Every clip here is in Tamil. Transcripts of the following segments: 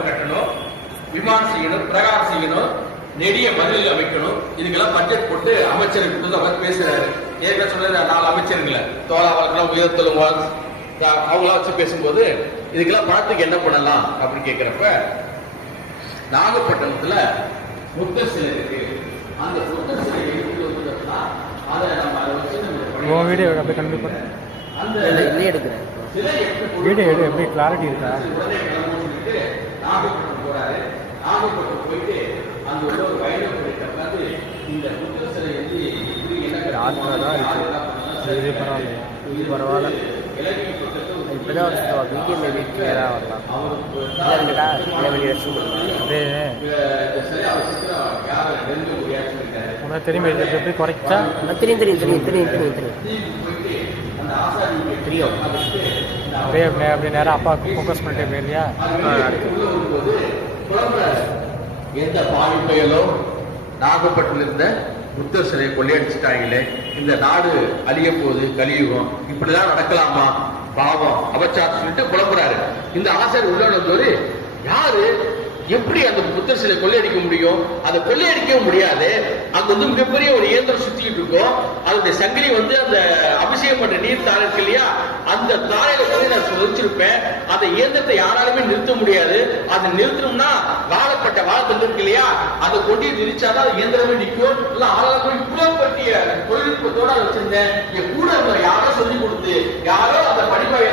மண்டபம் கட்டணும் விமானம் செய்யணும் பிரகாரம் செய்யணும் நெடிய மதில் அமைக்கணும். இதுக்கெல்லாம் பட்ஜெட் போட்டு அமைச்சருக்கு வந்து அவர் பேசுறாரு. ஏற்கனவே சொன்னது நாலு அமைச்சர்களை தோலாவர்கள் உயர்த்தலும் அவங்களா வச்சு பேசும்போது இதுக்கெல்லாம் பணத்துக்கு என்ன பண்ணலாம் அப்படின்னு கேட்கிறப்ப நாகப்பட்டினத்துல புத்தர் சிலை இருக்கு. அந்த புத்தர் சிலை எடுத்து வந்ததுன்னா அதை நம்ம அதை வச்சு நம்ம உன் வீடியோ அப்படியே கண்டிப்பாக பண்ணு. அந்த சிலை வீடியோ எடு எப்படி கிளாரிட்டி இருக்கா? நாகப்பட்டினம் போறாரு. நாகப்பட்டினம் போயிட்டு அங்க உள்ள ஒரு வைணவ கோயில்கிட்ட உட்கார்ந்து இந்த புத்தர் சிலை வந்து இப்படி. இது பரவாயில்லையா இது பரவாயில்ல. இப்போதான் ஒரு மேபி கிளியராக வரலாம். இல்லை இருக்கட்டா இல்லை வெளியே அதே உனக்கு தெரியுமா இது எப்படி குறைச்சா? தெரியும் தெரியும் தெரியும் தெரியும் தெரியும் தெரியும். தெரியும். அப்படியே அப்படியே நேரம் அப்பாவுக்கு ஃபோக்கஸ் பண்ணிட்டே போயிருந்தியா எந்த பாவி புயலோ நாகப்பட்டினம் இருந்த புத்தர் சிலையை கொள்ளையடிச்சிட்டாங்களே இந்த நாடு அழிய போகுது கலியுகம் இப்படிதான் நடக்கலாமா? பாவம் அபச்சாரம் சொல்லிட்டு புலம்புறாரு. இந்த ஆசிரியர் உள்ள வந்தவரு யாரு எப்படி அந்த புத்தர் சிலை கொள்ளையடிக்க முடியும்? அதை கொள்ளையடிக்கவும் முடியாது. அங்க வந்து மிகப்பெரிய ஒரு இயந்திரம் சுத்திட்டு இருக்கும். அதனுடைய சங்கிலி வந்து அந்த அபிஷேகம் பண்ற நீர் தாழ் இருக்கு இல்லையா? அந்த தாழையில நான் வச்சிருப்பேன் அந்த இயந்திரத்தை யாராலுமே நிறுத்த முடியாது. அதை நிறுத்தணும்னா வாழப்பட்ட வாழத்தண்டு இருக்கு இல்லையா? அதை கொண்டு நிறுத்தாதான் அது இயந்திரமே நிற்கும். இல்ல ஆளால போய் இவ்வளவு பற்றிய தொழில்நுட்பத்தோட அதை வச்சிருந்தேன். என் கூட யாரோ சொல்லி கொடுத்து யாரோ அந்த படிப்பாக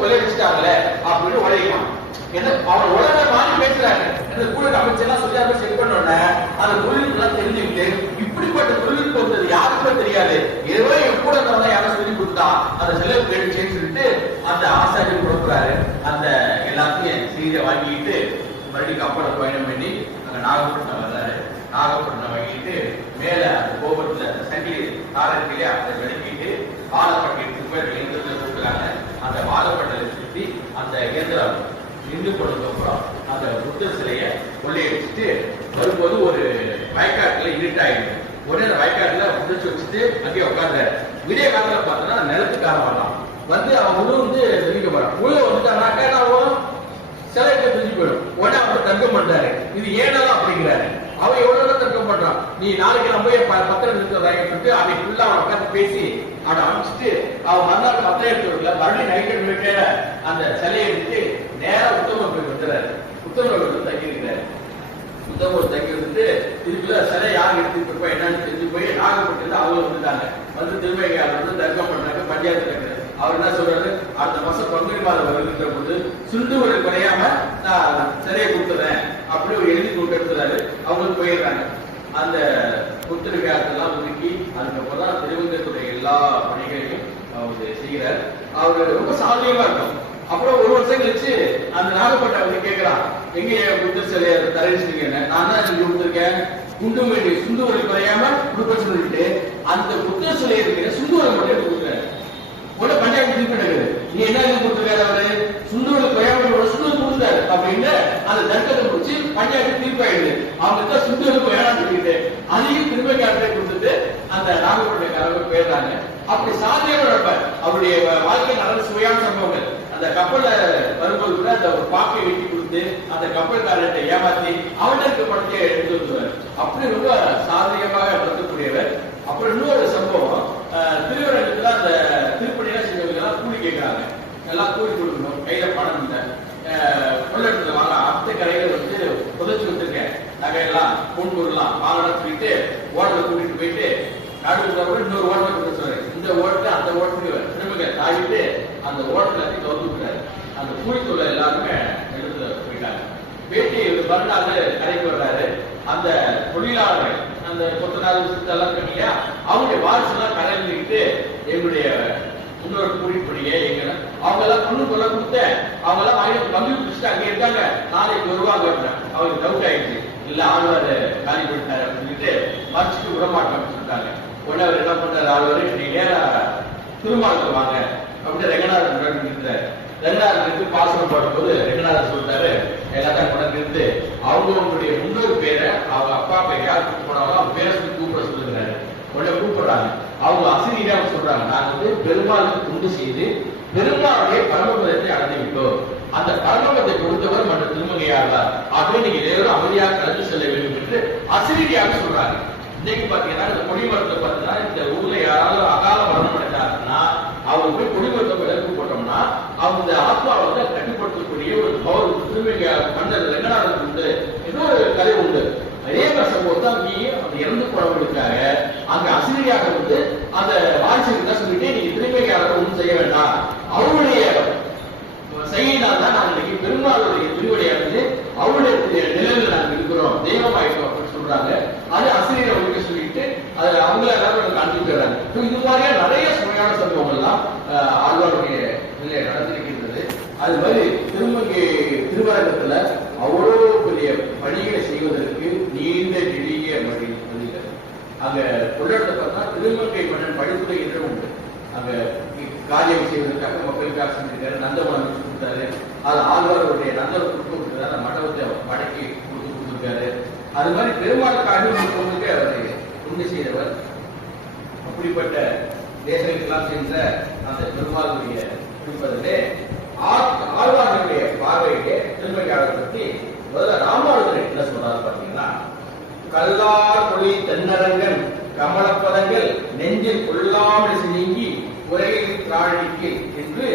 கொள்ளையடிச்சிட்டாங்கல்ல அப்படின்னு உழைக்கலாம் அவர் உலக மாதிரி பேசுறாரு. இந்த கூட அமைச்சர்லாம் சொல்லி அதை செக் பண்ணோட அந்த தொழில்நுட்பம் தெரிஞ்சுக்கிட்டு இப்படிப்பட்ட தொழில்நுட்பம் வந்தது யாருக்குமே தெரியாது. ஏதோ என் கூட இருந்தவங்க யாரும் சொல்லி கொடுத்தா அந்த செலவு கேட்டுச்சேன்னு சொல்லிட்டு அந்த ஆசாரியர் கொடுக்குறாரு அந்த எல்லாத்தையும் செய்தியை வாங்கிட்டு மறுபடியும் கப்பலை பயணம் பண்ணி அங்க நாகப்பட்டினம் வர்றாரு. நாகப்பட்டினம் வாங்கிட்டு மேல கோபுரத்துல அந்த சங்கிலி தாரம் இருக்கு இல்லையா அதை வெடிக்கிட்டு வாழைப்பட்டை திருப்பதி இயந்திரத்தை கொடுக்குறாங்க அந்த வாழைப்பட்டை சுத்தி அந்த இயந்திரம் நின்று போனதுக்கு அப்புறம் அந்த புத்தர் சிலையை கொள்ளையடிச்சிட்டு வரும்போது ஒரு வயக்காட்டுல இருட்டாயிடுது உடனே அந்த வயக்காட்டுல புடிச்சு வச்சுட்டு அங்கேயே உட்கார்ந்தாரு. விடிய காலத்துல பார்த்தோன்னா நிலத்துக்காக வரலாம் வந்து அவன் வந்து தெரிவிக்க போறான். உள்ள வந்துட்டானாக்கா என்ன ஆகும்? சிலை தெரிஞ்சு போயிடும். உடனே அவர் தங்க பண்றாரு. இது ஏனெல்லாம் அப்படிங்கிறாரு. அவன் எவ்வளவு தர்க்கம் பண்றான் நீ நாளைக்கு நம்ம போய் பத்திரம் எடுத்து வாங்கிட்டு அதை ஃபுல்லா அவன் உட்காந்து பேசி அவனை அனுப்பிச்சிட்டு அவன் மறுநாள் பத்திரம் எடுத்து வரல. மறுபடியும் நைட்டு வைக்கிற அந்த சிலையை எடுத்து நேரம் உத்தமர் போய் வந்துறாரு உத்தமர் வந்து தங்கி இருக்கிறாரு உத்தமர் தங்கி வந்துட்டு திருப்பில சிலை யார் எடுத்துட்டு போய் என்னன்னு தெரிஞ்சு போய் நாகப்பட்டினம் அவங்க வந்துட்டாங்க. வந்து திருமையார் வந்து தர்க்கம் பண்றாங்க பஞ்சாயத்து தலைவர். அவர் என்ன சொல்றாரு? அடுத்த மாசம் பங்குனி மாதம் வருகின்ற போது சுண்டு ஒரு குறையாம நான் சிலையை கொடுத்துறேன். அப்படி ஒரு எழுதி கொண்டு எடுத்துறாரு. அவங்களுக்கு போயிடுறாங்க. அந்த புத்திரிகாரத்தெல்லாம் ஒதுக்கி அதுக்கப்புறம் தான் திருவங்கத்துடைய எல்லா பணிகளையும் அவர் செய்கிறார். அவர் ரொம்ப சாதனையமா இருக்கும் அப்புறம் ஒரு வருஷம் கழிச்சு அந்த நாகப்பட்ட வந்து கேட்கிறான் எங்க என் புத்தர் சிலைய தரணிச்சிருக்கேன் நான் தான் சொல்லி கொடுத்துருக்கேன். குண்டு மேடி சுண்டு குறையாம கொடுக்க சொல்லிட்டு அந்த புத்தர் சிலை இருக்கிற சுண்டு வலி மட்டும் எடுத்து கொடுக்குறாரு. உடனே பஞ்சாயத்து திருப்பி நீ என்ன கொடுத்துருக்காரு அவரு? சுண்டோட கொயாமோட அப்படின்னு அந்த தர்க்கத்தை முடிச்சு பஞ்சாயத்து தீர்ப்பாயிடுது. அவங்க தான் வேணாம் சொல்லிட்டு அதையும் திரும்ப கேட்டே கொடுத்துட்டு அந்த நாகப்பட்டினக்காரங்க போயிடுறாங்க. அப்படி சாத்தியம் அவருடைய வாழ்க்கை நடந்த சுவையான சம்பவங்கள். அந்த கப்பலை வரும்போது கூட அந்த ஒரு பாக்கை வெட்டி கொடுத்து அந்த கப்பல்காரர்கிட்ட ஏமாத்தி அவனுக்கு இருக்க படத்தையே எடுத்து வந்துவார் அப்படி ரொம்ப சாதகமாக நடத்தக்கூடியவர் அப்புறம் இன்னொரு சம்பவம் அஹ், திருவரங்கத்துல அந்த திருப்பணியெல்லாம் செஞ்சவங்க எல்லாம் கூலி கேட்கிறாங்க எல்லாம் கூலி கொடுக்கணும் கையில பணம் இல்லை கொள்ளத்துல வாங்க அடுத்த கரையில வந்து புதைச்சு வச்சிருக்கேன் நகையெல்லாம் பொன் வரலாம் வாங்கலாம் சொல்லிட்டு ஓட்டல கூட்டிட்டு போயிட்டு நடுவில் கூட இன்னொரு ஓட்டல கொடுத்துருவாரு இந்த ஓட்டத்தை அந்த ஓட்டத்துக்கு திரும்ப தாவிட்டு அந்த ஓட்டல கவுத்து விட்டாரு அந்த கூலிக்குள்ள எல்லாருமே எடுத்து போயிட்டாங்க. பேட்டி மறுநாள் கடைக்கு வர்றாரு. அந்த தொழிலாளர்கள் அந்த கொத்தனார் எல்லாம் இருக்கீங்க அவங்களுடைய வாரிசு எல்லாம் கலந்துக்கிட்டு எங்களுடைய முன்னோர் கூலிப்படியே எங்க அவங்க எல்லாம் கொண்டு கொள்ள கொடுத்த அவங்க எல்லாம் வாங்கி கம்பி பிடிச்சிட்டு அங்கே இருக்காங்க. நாளைக்கு வருவாங்க அவங்க அவங்களுக்கு டவுட் ஆயிடுச்சு. இல்ல ஆழ்வார் காலி பண்ணிட்டாரு அப்படின்னு சொல்லிட்டு மறைச்சிட்டு விடமாட்டோம்னு சொல்லிட்டாங்க. உடனே அவர் என்ன பண்றாரு ஆளுவர் நீ நேரா திருமாலுக்கு வாங்க அப்படின்னு ரெங்கநாதன் முன்னாடி நிற்கிறார் ரெங்கநாதனுக்கு பாசனம் போடும்போது ரெங்கநாதன் சொல்றாரு எல்லாத்தையும் கூட நிறுத்து. அவங்க முன்னொரு பேரை அவங்க அப்பா பேர் யார் கூப்பிட்டு போனாங்களோ அவங்க பேரை சொல்லி கூப்பிட சொல்லுங்கிறாரு. உடனே கூப்பிடுறாங்க. அவங்க அசிரியரா சொல்றாங்க. நான் வந்து பெருமாளுக்கு துண்டு செய்து பெருமாளுடைய பரமபதத்தை அடைந்து விட்டோம். அந்த பரமபதத்தை கொடுத்தவர் மட்டும் கொள்கையாளர் ஆகவே நீங்க தேவரும் அமைதியாக கலந்து செல்ல வேண்டும் என்று அசிரியாக சொல்றாங்க இன்னைக்கு பாத்தீங்கன்னா இந்த கொடிமரத்தை பார்த்தீங்கன்னா இந்த ஊர்ல யாராவது அகால மரணம் அடைஞ்சாருன்னா அவங்க போய் கொடிமரத்தை விளக்கு போட்டோம்னா அவங்க ஆத்மா ஆத்மாவை வந்து கட்டுப்படுத்தக்கூடிய ஒரு பவர் திருமங்க மன்னர் ரெங்கநாதன் உண்டு. இன்னொரு கதை உண்டு. அதே கஷ்டம் சம்பவம் தான் நீ அந்த இறந்து போனவங்களுக்காக அங்க அசிரியாக வந்து அந்த வாரிசுக்கு தான் சொல்லிட்டு நீங்க திருமைக்காரர் ஒன்றும் செய்ய வேண்டாம். அவருடைய செய்யினால் தான் நாங்கள் இன்னைக்கு பெருமாளுடைய திருவடியானது அவருடைய நிலையில் நாங்கள் இருக்கிறோம். தெய்வமாயிட்டோம் அப்படின்னு சொல்றாங்க. அது அசிரியரை அவங்க சொல்லிட்டு அது அவங்கள எல்லாரும் எனக்கு வர்றாங்க இது மாதிரியா நிறைய சுமையான சம்பவங்கள் எல்லாம் அஹ், ஆழ்வாருடைய நிலையை நடந்திருக்கின்றது. அது மாதிரி திருமங்கை திருவரங்கத்துல அவ்வளவு பெரிய பணிகளை செய்வதற்கு நீண்ட நெடிய வழி அங்க கொள்ளத்தை பார்த்தா திருமங்கை மன்னன் படித்துறை என்று உண்டு அங்க காரியம் செய்வதற்காக மக்களுக்காக செஞ்சிருக்காரு. நந்தவனம் கொடுத்தாரு. அது ஆழ்வாருடைய நந்தவர் கொடுத்து கொடுத்தாரு அந்த மண்டபத்தை மடக்கி கொடுத்து கொடுத்துருக்காரு. அது மாதிரி பெருமாளுக்காக கொடுத்து அவர் உண்மை செய்தவர். அப்படிப்பட்ட தேசங்களுக்கெல்லாம் சென்ற அந்த பெருமாளுடைய இருப்பதிலே ஆ- ஆழ்வார்களுடைய பார்வையிலே திருமையாளர் பற்றி முதல்ல ராமானுஜர் என்ன சொல்றாரு பாத்தீங்கன்னா கல்லார் மொழி தென்னரங்கன் கமலப்பதங்கள் நெஞ்சில் கொள்ளாமல் நீங்கி உலகின் திராழிக்கு என்று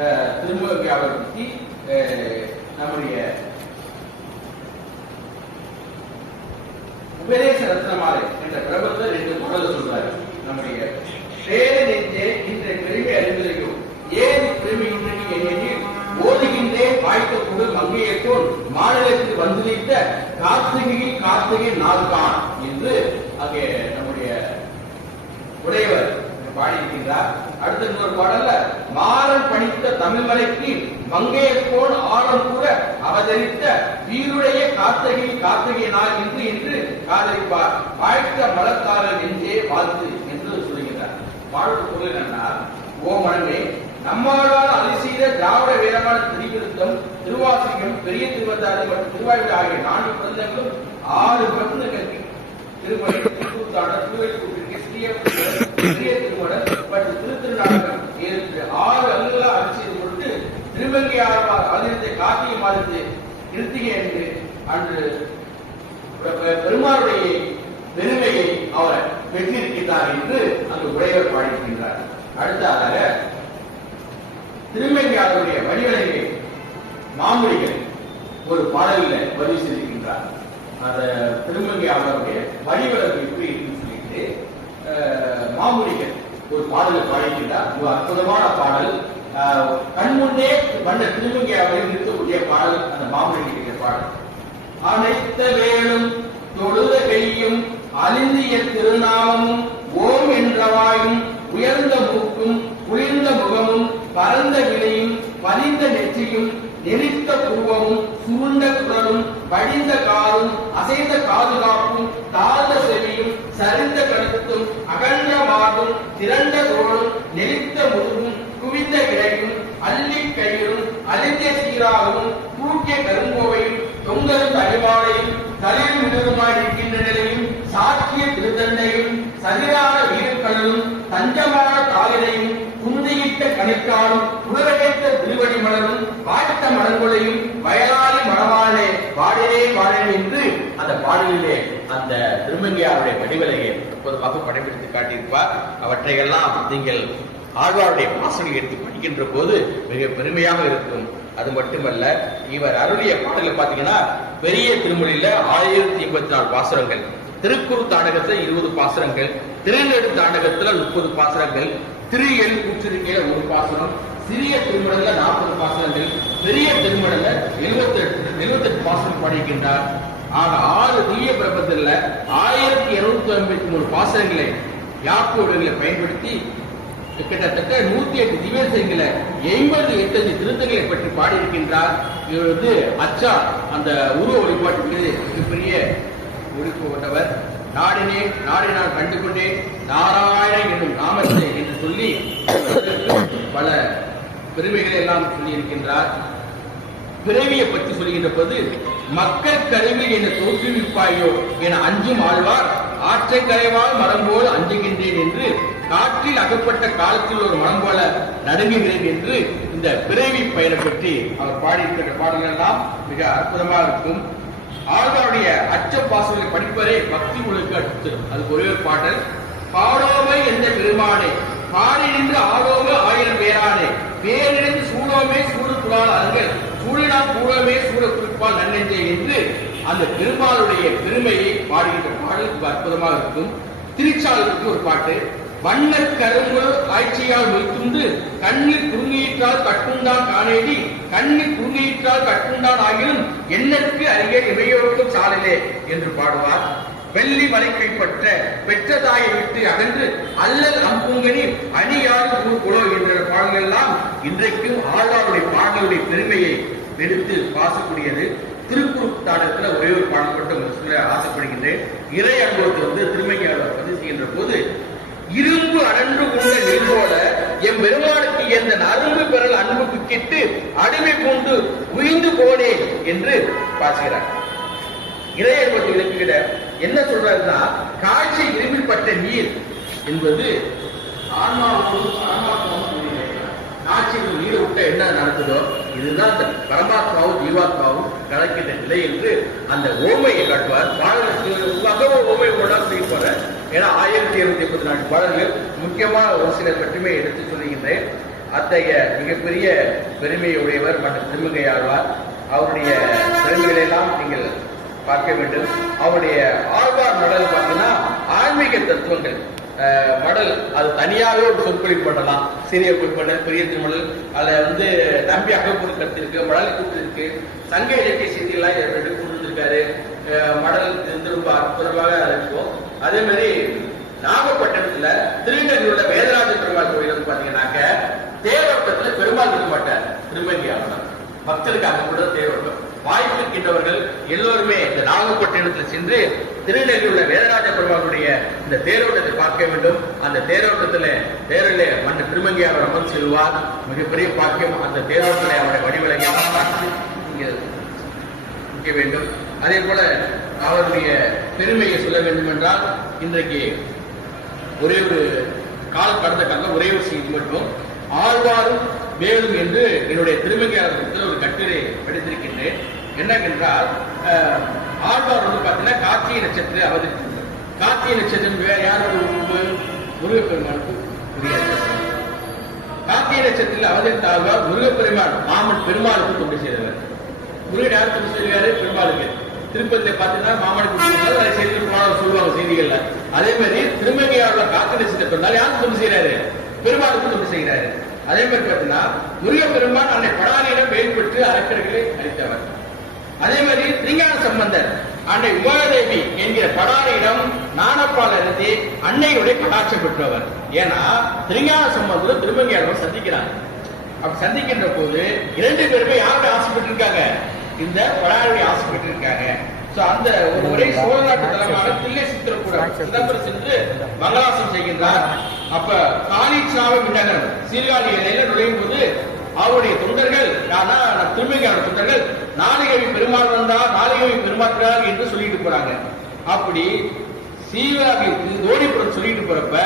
அஹ், திருமணியாளர் பற்றி நம்முடைய உபதேச ரத்னமாலை என்ற பிரபந்தம் என்று குரல் சொல்றாரு. நம்முடைய பேர நெஞ்சே இன்றைய பெருமை அறிந்திருக்கும். ஏன் பெருமை இன்றைக்கு எண்ணில் ஓதுகின்றே வாய்த்த கூட போல் மாநிலத்தில் வந்துவிட்ட கார்த்திகையில் கார்த்திகை நாள்தான் என்று அங்கே நம்முடைய உடையவர் பாடியிருக்கின்றார். அடுத்த இன்னொரு பாடல்ல மாறன் பணித்த தமிழ்மலைக்கு மங்கையர்கோன் ஆழம் கூட அவதரித்த வீருடைய கார்த்திகை கார்த்திகை நாள் என்று என்று காதலிப்பார். வாழ்த்த மலத்தாரல் என்றே வாழ்த்து என்று சொல்லுகிறார் பாடல் பொருள் என்னன்னா ஓ மனமே நம்மாலால் அலிசீர திராவிட வீரமான திரிவிருத்தம் திருவாசிகம் பெரிய திருவந்தாறு மற்றும் திருவாயூர் ஆகிய நான்கு பிரதங்களும் ஆறு பிரபந்தங்களுக்கு திருமலை திருக்கூத்தாடர் திருவைக்கூட்டிற்கு சிறிய பெரிய திருமணர் மற்றும் திருத்திருநாடகம் ஆறு கொண்டு ஆழ்வார் கார்த்திகை கிருத்திகை என்று அன்று பெருமாளுடைய பெருமையை அவர் பெற்றிருக்கிறார் என்று அங்கு உடையவர் பாடியிருக்கின்றார். அடுத்ததாக திருமங்கையாளருடைய வடிவலையை மாமொழிகள் ஒரு பாடலில் பதிவு செய்திருக்கின்றார். அந்த திருமங்கையாளருடைய வடிவலகு எப்படி இருக்குன்னு சொல்லிட்டு அஹ், மாமொழிகள் ஒரு பாடலை பாடிக்கின்றார் ஒரு அற்புதமான பாடல். கண்முன்னே வண்ண திருமங்கையாளரை நிறுத்தக்கூடிய பாடல். அந்த மாமொழிகளுடைய பாடல். அனைத்த வேளும் தொழுத கையும் அலிந்திய திருநாமமும் ஓம் என்றவாயும் உயர்ந்த மூக்கும் குளிர்ந்த முகமும் பரந்த விலையும் பதிந்த நெற்றியும் நெறித்த புருவமும் சுருண்ட குரலும் வடிந்த காலும் அசைந்த காதுகாப்பும் தாழ்ந்த செவியும் சரிந்த கழுத்தும் அகன்ற மார்பும் திரண்ட தோளும் நெளித்த முதுகும் குவிந்த இடையும் அள்ளி கையிலும் அழிந்த சீராகவும் தூக்கிய கருங்கோவையும் தொங்கலும் அடிவாளையும் தலையில் மிருகமாய் இருக்கின்ற நிலையும் சாக்கிய திருத்தண்டையும் சரியான வீரக்கடலும் தஞ்சமான காலிலையும் குந்தியிட்ட கணிக்காலும் உணரடைத்த திருவடி மலரும் வாட்ட மலர்கொலையும் வயலாளி மணவாளே பாடலே பாடேன் என்று அந்த பாடலிலே அந்த திருமங்கியாருடைய வடிவலையை அற்புதமாக படைப்பிடித்து காட்டியிருப்பார். அவற்றையெல்லாம் நீங்கள் ஆழ்வாருடைய பாசனை எடுத்து படிக்கின்ற போது மிக பெருமையாக இருக்கும். அது மட்டுமல்ல இவர் அருளிய பாடல்கள் பாத்தீங்கன்னா பெரிய திருமொழியில ஆயிரத்தி எண்பத்தி நாலு பாசுரங்கள். திருக்குறு தாண்டகத்துல இருபது பாசுரங்கள் திருநெடு தாண்டகத்துல முப்பது பாசுரங்கள் திரு எல் கூற்றிருக்கையில ஒரு பாசுரம் சிறிய திருமணங்கள்ல நாற்பது பாசுரங்கள் பெரிய திருமணங்கள்ல எழுபத்தி எட்டு எழுபத்தி பாசுரம் பாடியிருக்கின்றார். ஆக ஆறு தீய பிரபத்தில் ஆயிரத்தி இருநூத்தி ஐம்பத்தி மூணு பாசுரங்களை யாக்கோடுகளை பயன்படுத்தி கிட்டத்தட்ட நூத்தி எட்டு திவ்யசங்களை எண்பது எட்டஞ்சு திருத்தங்களை பற்றி பாடியிருக்கின்றார். இவர் வந்து அச்சா அந்த உருவ வழிபாட்டுக்கு மிகப்பெரிய ஒழிப்பு கொண்டவர். நாடினேன் நாடி நான் கண்டுகொண்டேன் நாராயணன் என்னும் நாமத்தை என்று சொல்லி பல பெருமைகளை எல்லாம் சொல்லியிருக்கின்றார். பிறவியை பற்றி சொல்கின்ற போது மக்கள் கருவில் என்ன தோற்றுவிப்பாயோ என அஞ்சும் ஆழ்வார் ஆற்றை கரைவால் மரம் போல் அஞ்சுகின்றேன் என்று காற்றில் அகப்பட்ட காலத்தில் ஒரு மனம் போல நடுங்குகிறேன் என்று இந்த பிறவி பயனை பற்றி அவர் பாடியிருக்கின்ற பாடல்கள் எல்லாம் மிக அற்புதமாக இருக்கும். ஆழ்வாருடைய அச்ச பாசங்களை படிப்பதே பக்தி உங்களுக்கு அடுத்து அது ஒரே ஒரு பாடல் பாடோமை என்ற பெருமானே பாடி நின்று ஆடோமை ஆயிரம் பேரானே பேரிழந்து சூடோமே சூடு புலால் அருங்கள் சூழலா கூடமே சூட நன்னெஞ்சே என்று அந்த பெருமாளுடைய பெருமையை பாடுகின்ற பாடல் அற்புதமாக இருக்கும். திருச்சாளுக்கு ஒரு பாட்டு வண்ண கரும்பு ஆட்சியால் மொய்த்துண்டு கண்ணில் குறுங்கியிற்றால் கட்டுண்டான் காணேடி கண்ணில் குறுங்கியிற்றால் கட்டுண்டான் ஆகிலும் என்னற்கு அறிய இவையோருக்கும் சாலையே என்று பாடுவார். வெள்ளி மலை கைப்பற்ற பெற்ற தாயை விட்டு அகன்று அல்லல் அம்புங்கனி அணியாறு ஊர் குலோ என்ற பாடல்கள் எல்லாம் இன்றைக்கும் ஆழ்வாருடைய பாடலுடைய பெருமையை எடுத்து பாசக்கூடியது திருக்குறுத்தாடத்துல ஒரே ஒரு பாடல் மட்டும் சொல்ல ஆசைப்படுகின்றேன். இறை அனுபவத்தை வந்து திருமங்கையாளர் பதிவு செய்கின்ற போது இரும்பு அடன்று கொண்ட நீர் போல எம் பெருமானுக்கு எந்த அரும்பு பெறல் அன்பு கிட்டு அடிமை கொண்டு உயிர்ந்து போனேன் என்று பாசுகிறார் இறையன்பட்டு விளக்குகிற என்ன சொல்றாருன்னா காட்சி இரும்பில் நீர் என்பது ஆன்மாவுக்கும் பரமாத்மாவுக்கும் காட்சியில் நீரை. விட்ட என்ன நடக்குதோ? இதுதான் அந்த பரமாத்மாவும் ஜீவாத்மாவும் கலக்கின்ற நிலை என்று அந்த ஓமையை காட்டுவார். பாடலுக்கு அகவ ஓமை கூட செய்ய போற. ஏன்னா ஆயிரத்தி இருநூத்தி எண்பத்தி நான்கு பாடல்கள் முக்கியமான ஒரு சிலர் மட்டுமே எடுத்து சொல்லுகின்றேன். அத்தகைய மிகப்பெரிய பெருமையை உடையவர் மற்றும் ஆழ்வார் அவருடைய பெருமைகளை எல்லாம் நீங்கள் பார்க்க வேண்டும். அவருடைய ஆழ்வார் மடல் பார்த்தீங்கன்னா ஆன்மீக தத்துவங்கள். மடல் அது தனியாகவே ஒரு சொற்பொழிவு பண்ணலாம். சிறிய குறிப்படல் பெரிய திருமடல் அதை வந்து நம்பி அகப்பொருள் கத்திருக்கு மடல் கூட்டு இருக்கு சங்க இலக்கிய செய்தியெல்லாம் ரெண்டு கொடுத்துருக்காரு மடல் திரும்ப வந்து ரொம்ப அற்புதமாக இருக்கும் அதே மாதிரி நாகப்பட்டினத்துல திருநெல்வேலியில வேதராஜ பெருமாள் கோயில் வந்து பாத்தீங்கன்னாக்க தேவரத்துல பெருமாள் இருக்க மாட்டார். திருமங்கி ஆகணும் பக்தருக்கு அங்க கூட தேவரம் வாய்ப்பு இருக்கின்றவர்கள் எல்லோருமே இந்த நாகப்பட்டினத்தில் சென்று திருநெல்வேலியில் உள்ள வேதராஜ பெருமாளுடைய இந்த தேரோட்டத்தை பார்க்க வேண்டும். அந்த தேரோட்டத்துல தேரில் மன்ன திருமங்கியார் அமர்ந்து செல்வார். மிகப்பெரிய பாக்கியம் அந்த தேரோட்டத்தில் அவருடைய வடிவலையை பார்த்து வேண்டும். அதே போல அவருடைய பெருமையை சொல்ல வேண்டும் என்றால் இன்றைக்கு ஒரே ஒரு கால கடந்த காலம் ஒரே ஒரு செய்தி மட்டும். ஆழ்வாரும் மேலும் என்று என்னுடைய திருமங்கையாளர்கள் ஒரு கட்டுரை படித்திருக்கின்றேன். என்னவென்றால் அஹ், ஆழ்வார் வந்து பார்த்தீங்கன்னா கார்த்திகை நட்சத்திரம் அவதரித்திருந்தார் கார்த்திகை நட்சத்திரம் வேற யாரோட உருவு முருகப்பெருமானுக்கு புரியாது கார்த்திகை நட்சத்திரத்தில் அவதரித்த ஆழ்வார் முருகப்பெருமான் மாமன் பெருமாளுக்கு தொண்டு செய்தவர் முருகன் யார் தொண்டு செய்வாரு பெருமாளுக்கு. திருப்பதியில பாத்தீங்கன்னா மாமனுக்கு தொண்டு செய்தி போனாலும் சொல்லுவாங்க செய்திகள்ல. அதே மாதிரி திருமங்கையாளர் கார்த்திகை நட்சத்திரம் பிறந்தால் யாருக்கு தொண்டு செய்யறாரு பெருமாளுக்கு தொண்டு செய்கிறாரு. அதே மாதிரி பார்த்தீங்கன்னா முருகப்பெருமான் அன்னை படாரியிடம் வேல் அரக்கர்களை அளித்தவர். அதே மாதிரி திருஞான சம்பந்தர் அன்னை உமாதேவி என்கிற படாரியிடம் நாணப்பால் இருந்து அன்னையுடைய கடாட்சம் பெற்றவர். ஏன்னா திருஞான சம்பந்தர் திருமங்கையாளர் சந்திக்கிறாங்க அப்படி சந்திக்கின்ற போது இரண்டு பேருமே யாருடைய ஆசைப்பட்டிருக்காங்க இந்த படாருடைய ஆசைப்பட்டிருக்காங்க சோ அந்த ஒரு ஒரே சோழநாட்டு நாட்டு தலைமான தில்லை சித்திரக்கூட சிதம்பரம் சென்று மங்களாசம் செய்கின்றார். அப்ப காளிச்சாமி விண்ணகரம் சீர்காழி இலையில நுழையும் போது அவருடைய தொண்டர்கள் யாரா திருமங்கையான தொண்டர்கள் நாளிகவி பெருமாள் வந்தா நாளிகவி பெருமாற்றார் என்று சொல்லிட்டு போறாங்க. அப்படி சீவாவிற்கு தோடிபுரம் சொல்லிட்டு போறப்ப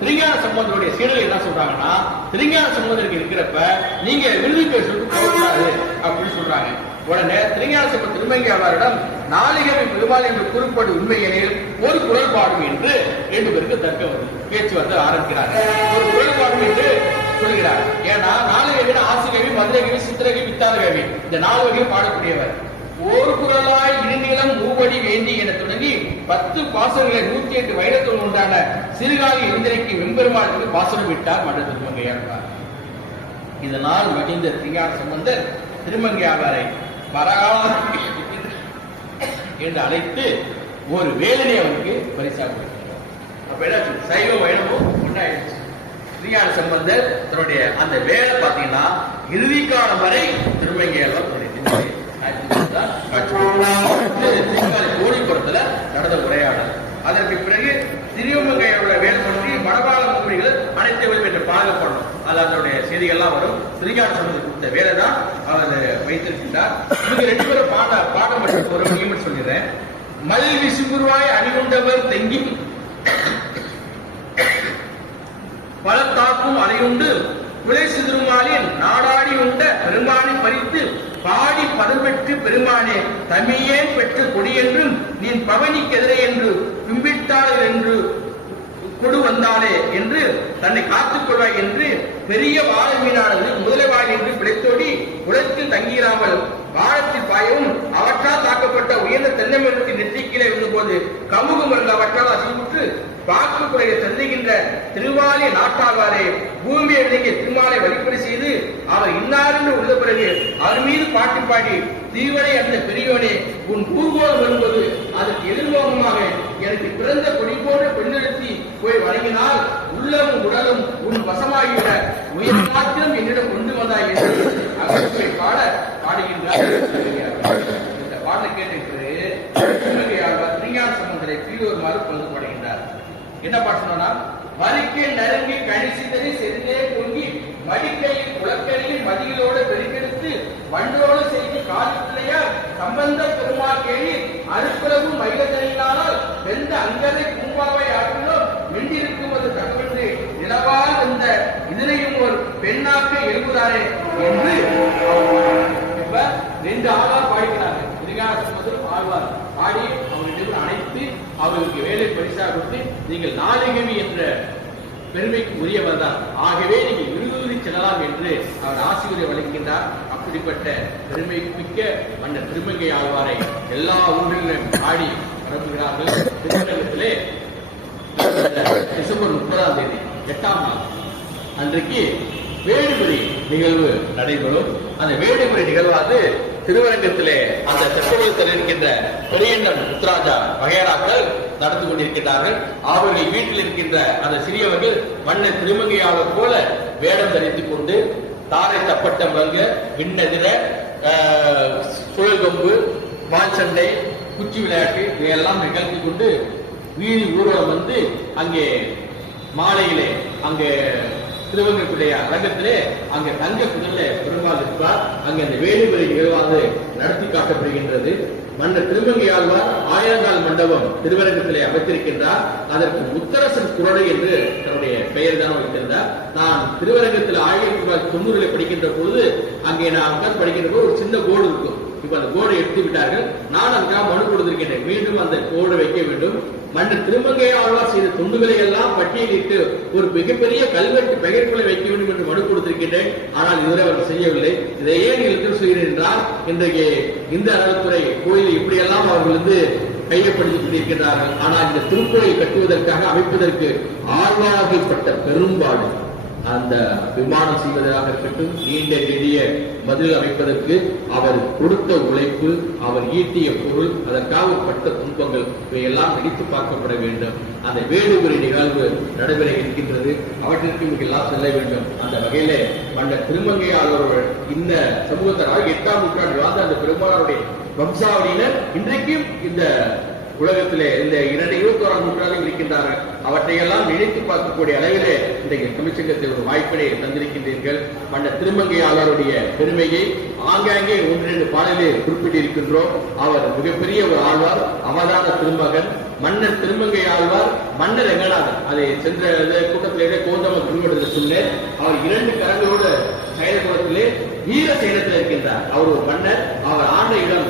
திருஞான சம்பந்தருடைய சீடர்கள் என்ன சொல்றாங்கன்னா திருஞான சம்பந்தருக்கு இருக்கிறப்ப நீங்க விருது பேர் அப்படின்னு சொல்றாங்க. உடனே திருஞான சம்பந்த திருமங்கையாளரிடம் நாளிகவி பெருமாள் என்று கூறப்படும் உண்மையெனில் ஒரு குரல் பாடும் என்று ரெண்டு பேருக்கு தர்க்கம் பேச்சு வந்து ஆரம்பிக்கிறாங்க. ஒரு குரல் பாடும் என்று சொல்கிறார். ஏன்னா நாலுகவி ஆசிகவி மதுரகவி சித்திரகவி வித்தாரகவி இந்த நாலு வகையும் பாடக்கூடியவர். ஒரு குரலாய் இருநிலம் மூவடி வேண்டி என தொடங்கி பத்து பாசங்களை நூத்தி எட்டு வைரத்தோடு உண்டான சிறுகாலி இந்திரைக்கு வெம்பெருமாளுக்கு பாசனம் விட்டார் மன்ற திருமங்கையார் இதனால் மகிழ்ந்த திருஞான சம்பந்தர் திருமங்கையாளரை பரகால என்று அழைத்து ஒரு வேலனை அவனுக்கு பரிசாக கொடுத்தார் அப்ப என்ன சைவ வைணமும் ஒன்றாயிடுச்சு ஸ்ரீகார சம்பந்தர் தன்னுடைய அந்த வேலை பார்த்தீங்கன்னா இறுதி காலம் வரை திருமங்கையாளர் கோழிப்புறத்துல நடந்த உரையாடல். அதற்கு பிறகு திருவங்கையோட வேலை பற்றி வடபால முகவரிகள் அனைத்து வரும் என்று பாகப்படணும் அது அதனுடைய செய்திகள்லாம் வரும். ஸ்ரீகார சம்பந்த கொடுத்த வேலை தான் அவர் வைத்திருக்கின்றார். இவங்க ரெண்டு பேரும் பாட பாடம் படித்த ஒரு நியமனம் சொல்லிடுறேன். மல் விசுகுருவாய் அணிகொண்டவர் தெங்கி பலத்தாக்கும் அலையுண்டு. குலை சிதறுமாலின் நாடாடி உண்ட பெருமானை பறித்து பாடி பதம் பெற்று பெருமானே பெற்று பெற்ற கொடியென்றும் நீ பவனிக்கெதிரே என்று பிம்பிட்டாள் என்று கொடு வந்தானே என்று தன்னை காத்துக் கொள்வாய் என்று பெரிய வாழ மீனானது முதலை வாய் என்று பிழைத்தோடி உலகத்தில் தங்கியிராமல் வானத்தில் பாயவும் அவற்றால் தாக்கப்பட்ட உயர்ந்த தென்னை மரத்தின் நெற்றிக்கீழே விழுந்தபோது கமுகு மருந்து அவற்றால் அசிவுற்று பாக்கு குறைய தந்துகின்ற திருவாலி நாட்டாவாரே பூமியை விளங்கிய திருமாலை வழிபடி செய்து அவர் இன்னாரென்று உள்ள பிறகு அவர் மீது பாட்டு பாடி தீவனை அந்த பெரியவனே உன் பூர்வோகம் வரும்போது அதற்கு எதிர்மோகமாக எனக்கு பிறந்த கொடி போன்ற பெண்ணிடத்தி போய் வணங்கினால் உள்ளமும் உடலும் உன் வசமாகிவிட உயிர் மாத்திரம் என்னிடம் கொண்டு வந்தாய் என்று அகற்றுவை பாட பாடுகின்றார் இந்த பாடலை கேட்டு திருஞான சம்பந்தரை பிரியோருமாறு பங்கு படுகின்றார் என்ன பாட்டு சொன்னா வலிக்க நறுங்கி கணிசிதறி செறிந்தே பொங்கி மடிக்கையில் குளக்கரையில் மதியிலோடு பெருக்கெடுத்து வண்டோடு செய்து காலத்திலேயார் சம்பந்த பெருமாள் கேள்வி அறுப்புலகு மயிலதனையினால் வெந்த அங்கதை பூம்பாவை ஆற்றினோ மெண்டிருக்கும் அது தகவன்று நிலவால் வந்த இதனையும் ஒரு பெண்ணாக்க எழுபுதாரே என்று ரெண்டு ஆழ்வார் பாடிக்கிறாங்க. திருஞானசம்பந்தரும் ஆழ்வார் பாடி அவர்களிடம் அழைத்து அவர்களுக்கு வேலை பரிசாக கொடுத்து நீங்கள் நாளிகவி என்ற பெருமைக்கு உரியவர் தான். ஆகவே நீங்கள் விருதுரி செல்லலாம் என்று அவர் ஆசிரியரை வழங்குகின்றார். அப்படிப்பட்ட பெருமை மிக்க அந்த திருமங்கை ஆழ்வாரை எல்லா ஊர்களிலும் பாடி பரப்புகிறார்கள். திருமணத்திலே டிசம்பர் முப்பதாம் தேதி எட்டாம் நாள். அன்றைக்கு வேடுபுரி நிகழ்வு நடைபெறும். அந்த வேடுபுரி நிகழ்வானது திருவரங்கத்திலே அந்த தெப்பகுளத்தில் இருக்கின்ற பெரியண்ணன் முத்துராஜா வகையராக்கள் நடந்து கொண்டிருக்கிறார்கள். அவர்கள் வீட்டில் இருக்கின்ற அந்த சிறியவர்கள் மண்ணை திருமங்கையாளர் போல வேடம் தரித்துக் கொண்டு தாரை தப்பட்டம் வங்க விண்ணதிர ஆஹ், சுழல் கொம்பு வால் சண்டை குச்சி விளையாட்டு இதையெல்லாம் நிகழ்த்தி கொண்டு வீதி ஊர்வலம் வந்து அங்கே மாலையிலே அங்கே திருவங்கக்குடைய அரங்கத்திலே அங்க தங்க குதிரையில பெருமாள் இருப்பார் அங்க அந்த வேலுபலி நிகழ்வாக நடத்தி காட்டப்படுகின்றது. மன்னர் திருமங்கை ஆழ்வார் ஆயிரங்கால் மண்டபம் திருவரங்கத்திலே அமைத்திருக்கின்றார். அதற்கு முத்தரசன் குரடை என்று தன்னுடைய பெயர் தான் வைத்திருந்தார். நான் திருவரங்கத்தில் ஆயிரத்தி தொள்ளாயிரத்தி தொண்ணூறுல படிக்கின்ற போது அங்கே நான் உட்கார்ந்து படிக்கின்ற போது ஒரு சின்ன போர்டு இருக்கும். இப்ப அந்த கோடை எடுத்து விட்டார்கள். நான் அதுக்காக மனு கொடுத்திருக்கின்றேன். மீண்டும் அந்த கோடு வைக்க வேண்டும். மன்னர் திருமங்கை ஆழ்வார் செய்த தொண்டுகளை எல்லாம் பட்டியலிட்டு ஒரு மிகப்பெரிய கல்வெட்டு பெயர்களை வைக்க வேண்டும் என்று மனு கொடுத்திருக்கின்றேன். ஆனால் இதுவரை அவர் செய்யவில்லை. இதை ஏன் எழுத்து செய்கிறேன் என்றால் இன்றைக்கு இந்த அறத்துறை கோயில் இப்படியெல்லாம் அவர்கள் வந்து கையப்படுத்திக் கொண்டிருக்கிறார்கள் ஆனால் இந்த திருக்குறையை கட்டுவதற்காக அமைப்பதற்கு ஆழ்வார்கள்பட்ட பெரும்பாடு அந்த விமானம் செய்வதாக இருக்கட்டும் நீண்ட நெடிய மதில் அமைப்பதற்கு அவர் கொடுத்த உழைப்பு அவர் ஈட்டிய பொருள் அதற்காக பட்ட துன்பங்கள் இவையெல்லாம் நினைத்து பார்க்கப்பட வேண்டும். அந்த வேடுபுரி நிகழ்வு நடைபெற இருக்கின்றது. அவற்றிற்கு எல்லாம் செல்ல வேண்டும். அந்த வகையில மன்னர் திருமங்கையாளர்கள் இந்த சமூகத்தார் எட்டாம் நூற்றாண்டு வாழ்ந்த அந்த பெருமானாருடைய வம்சாவளியினர் இன்றைக்கும் இந்த உலகத்திலே இந்த இரண்டு இருபத்தோராம் நூற்றாண்டில் இருக்கின்றார்கள். அவற்றையெல்லாம் நினைத்து பார்க்கக்கூடிய அளவிலே இன்றைக்கு தமிழ்ச்சங்கத்தில் ஒரு வாய்ப்பினை தந்திருக்கின்றீர்கள். மன்னர் திருமங்கையாளருடைய பெருமையை ஆங்காங்கே ஒன்றிரண்டு பாடலில் குறிப்பிட்டிருக்கின்றோம். அவர் மிகப்பெரிய ஒரு ஆழ்வார் அவதான திருமகன் மன்னர் திருமங்கை ஆழ்வார் மன்னர் எங்கனாதன் அதை சென்ற கூட்டத்திலே கோதம திருமணத்தில் சொன்னேன். அவர் இரண்டு கரங்களோடு சைனகுலத்திலே வீர சைனத்தில் இருக்கின்றார். அவர் ஒரு மன்னர் அவர் ஆண்ட இடம்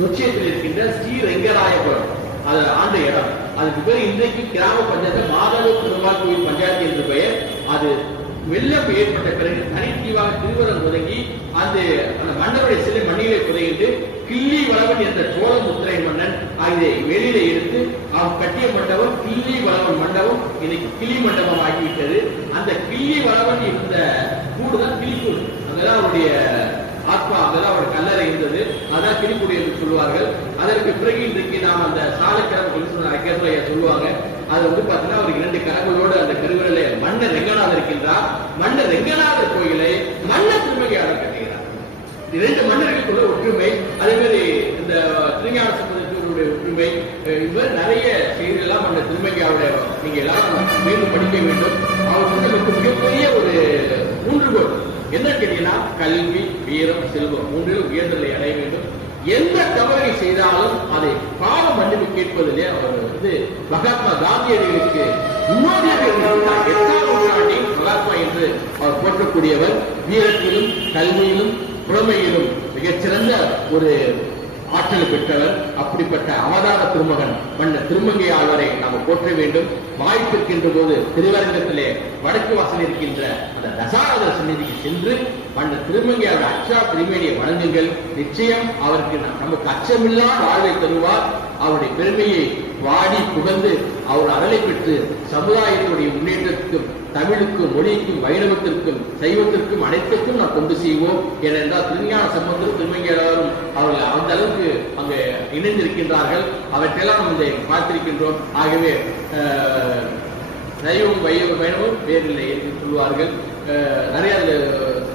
லட்சியத்தில் இருக்கின்ற ஸ்ரீ ரெங்கராயபுரம் அது ஆண்ட இடம். அதுக்கு பேர் இன்றைக்கு கிராம பஞ்சாயத்து மாதவ பெருமாள் கோயில் பஞ்சாயத்து என்று பெயர். அது வெள்ளம் ஏற்பட்ட பிறகு தனித்தீவாக திருவரம் ஒதுங்கி அந்த அந்த மன்னருடைய சிலை மண்ணிலே புதையிட்டு கிள்ளி வளவன் என்ற சோழ முத்திரை மன்னன் அதை வெளியில எடுத்து அவன் கட்டிய மண்டபம் கிள்ளி வளவன் மண்டபம் இன்னைக்கு கிளி மண்டபம் ஆகிவிட்டது அந்த கிள்ளி வளவன் இருந்த கூடுதான் கிளிக்கூடு. அங்கதான் அவருடைய ஆத்மா அதெல்லாம் அவர் கல்லறை இருந்தது. அதான் கிளிக்குடி என்று சொல்லுவார்கள். அதற்கு பிறகு இன்றைக்கு நாம் அந்த சாலக்கிழமை சொல்லுவாங்க. அது வந்து பாத்தீங்கன்னா ஒரு இரண்டு கரங்களோடு அந்த கருவிலே மண்ண ரெங்கநாதர் இருக்கின்றார். மன்ன ரெங்கநாதர் கோயிலை மன்னர் திருமகையாளர் கட்டுகிறார் இரண்டு மன்னர்களுக்குள்ள ஒற்றுமை. அதே மாதிரி இந்த திருஞான சம்பந்தத்தினுடைய ஒற்றுமை இது மாதிரி நிறைய செய்திகள்லாம் அந்த திருமங்கையாவுடைய நீங்க எல்லாரும் மேலும் படிக்க வேண்டும். அவங்க வந்து நமக்கு மிகப்பெரிய ஒரு ஊன்றுகோல். என்ன கேட்டீங்கன்னா கல்வி வீரம் செல்வம் மூன்றிலும் உயர்ந்தலை அடைய வேண்டும். எந்த தவறை செய்தாலும் அதை பாவம் கேட்பதிலே அவர் வந்து மகாத்மா காந்தியடிகளுக்கு முன்னோடியாக இருந்தார். எட்டாம் நூற்றாண்டின் மகாத்மா என்று அவர் போற்றக்கூடியவர். வீரத்திலும் கல்வியிலும் புலமையிலும் மிகச்சிறந்த ஒரு ஆற்றல் பெற்றவர் அப்படிப்பட்ட அவதார திருமகன் மன்ன திருமங்கை ஆழ்வரை நாம் போற்ற வேண்டும். வாய்ப்பிருக்கின்ற போது திருவரங்கத்திலே வடக்கு வாசல் இருக்கின்ற அந்த தசாவதார சந்நிதிக்கு சென்று மன்ன திருமங்கையாளர் அச்சா திருமேனியை வணங்குங்கள். நிச்சயம் அவருக்கு நமக்கு அச்சமில்லா வாழ்வை தருவார். அவருடைய பெருமையை வாடி புகழ்ந்து அவர் அருளை பெற்று சமுதாயத்துடைய முன்னேற்றத்துக்கும் தமிழுக்கும் மொழிக்கும் வைணவத்திற்கும் சைவத்திற்கும் அனைத்துக்கும் நாம் கொண்டு செய்வோம். ஏனென்றால் திருஞான சம்பந்தம் திருமங்கையாளரும் அவர்கள் அந்த அளவுக்கு அங்கு இணைந்திருக்கின்றார்கள். அவற்றையெல்லாம் நாம் இதை பார்த்திருக்கின்றோம். ஆகவே அஹ், சைவம் வைணவம் வைணவம் வேறில்லை என்று சொல்வார்கள் அஹ், நிறைய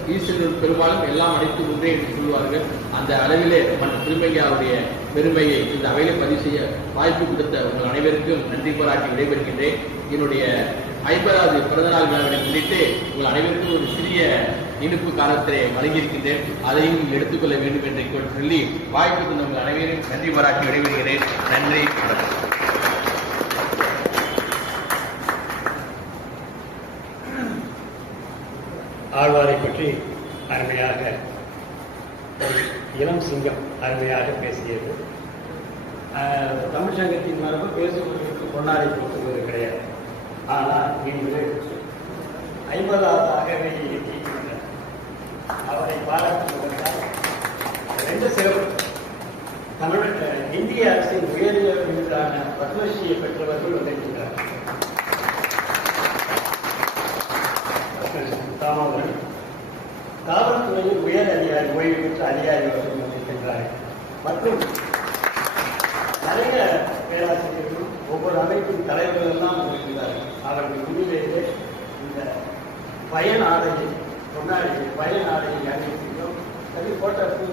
ஈஸ்வரர் பெரும்பாலும் எல்லாம் அனைத்து ஒன்றே என்று சொல்வார்கள் அந்த அளவிலே மற்ற திருமங்கையாருடைய பெருமையை இந்த அவையிலே பதிவு செய்ய வாய்ப்பு கொடுத்த உங்கள் அனைவருக்கும் நன்றி பாராட்டி விடைபெறுகின்றேன். என்னுடைய ஐம்பதாவது பிறந்தநாள் விழாவினை முன்னிட்டு உங்கள் அனைவருக்கும் ஒரு சிறிய இனிப்பு காலத்திலே வழங்கியிருக்கின்றேன். அதையும் எடுத்துக்கொள்ள வேண்டும் என்று சொல்லி வாய்ப்பு தந்த உங்கள் அனைவரையும் நன்றி பாராட்டி விடைபெறுகிறேன். நன்றி வணக்கம். ஆழ்வாரை பற்றி அருமையாக இளம் சிங்கம் அருமையாக பேசியது. ஆஹ், தமிழ் சங்கத்தின் மரபு பேசுவதற்கு பொன்னாடை போட்டுவது கிடையாது. ஆனால் இன்று ஐம்பதாவதாகவே இருக்கின்றனர் அவரை பாராட்டுவதற்காக ரெண்டு சிறப்பு. தமிழ் இந்திய அரசின் உயரிய விருதான பத்மஸ்ரீயை பெற்றவர்கள் வந்திருக்கிறார்கள் தாமோதரன் காவல்துறையில் உயர் அதிகாரி ஓய்வு பெற்ற அதிகாரி அவர்கள் வந்திருக்கின்றார்கள். மற்றும் நிறைய பேராசிரியர்களும் ஒவ்வொரு அமைப்பின் தலைவர்கள் எல்லாம் வந்திருக்கிறார்கள் அவர்கள் முன்னிலையிலே இந்த பயன் ஆடையை கொண்டாடி பயன் ஆடையை அணிவிக்கிறோம் அது போட்ட பூ